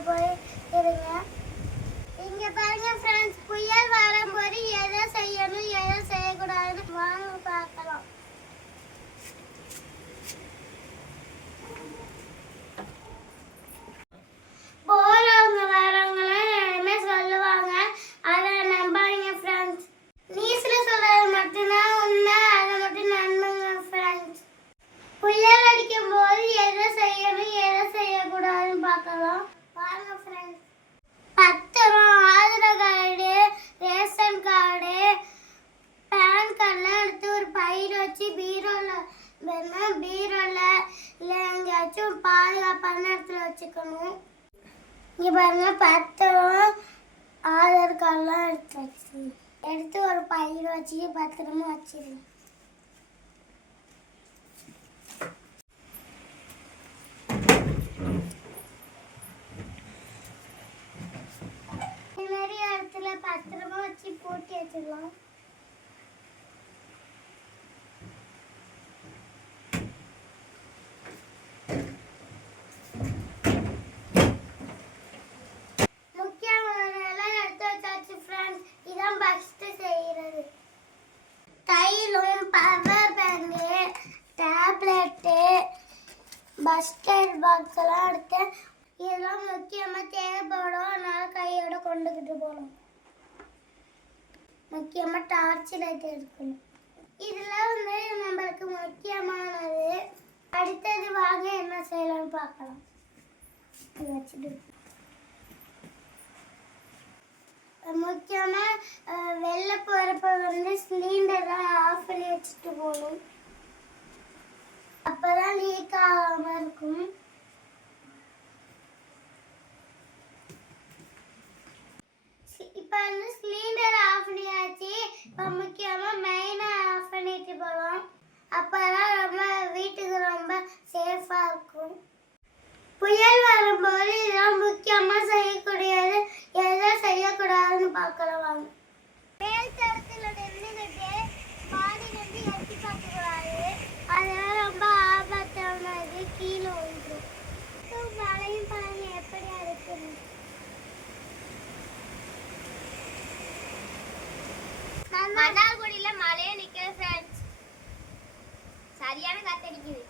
போய் இருங்க. இங்க பாருங்க ஃப்ரெண்ட்ஸ் புயல் வரும்போது எதை செய்யணும் எதை செய்யக்கூடாதுன்னு வாங்க பார்க்கலாம் போறவங்க வரவங்கலாம் எல்லாமே சொல்லுவாங்க அதை நம்பாதீங்க ஃப்ரெண்ட்ஸ் நியூஸ்ல சொல்றது மட்டும்தான் உண்மை அதை மட்டும் நம்புங்க ஃப்ரெண்ட்ஸ் புயல் அடிக்கும் போது எதை செய்யணும் எதை செய்யக்கூடாதுன்னு பார்க்கலாம் வாங்க ஃப்ரெண்ட்ஸ் பத்திரம் Aadhaar card ration card pan கார்டெலாம் எடுத்து ஒரு பயிர் வச்சு பீரோவில் பீரோல இல்லை எங்கேயாச்சும் பாதுகாப்பான இடத்துல வச்சுக்கணும். இங்கே பாருங்க பத்திரம் ஆதார் கார்டெலாம் எடுத்து வச்சு எடுத்து ஒரு பயிர் வச்சு பத்திரமா வச்சிருங்க. இடத்துல பத்திரமா வச்சு போட்டு வச்சிடலாம். பஸ்டர் பாக்ஸ் எல்லாம் எடுத்தேன். இதெல்லாம் முக்கியமாக தேவைப்படும். அதனால கையோட கொண்டுக்கிட்டு போகணும். முக்கியமாக டார்ச் லைட் எடுக்கணும். இதெல்லாம் வந்து நம்மளுக்கு முக்கியமானது. அடுத்தது வாங்க என்ன செய்யலாம்னு பார்க்கலாம். வச்சுட்டு. முக்கியமாக மன்னார்குடியில மழையே நிக்கிற சரியான காத்தடிக்குது.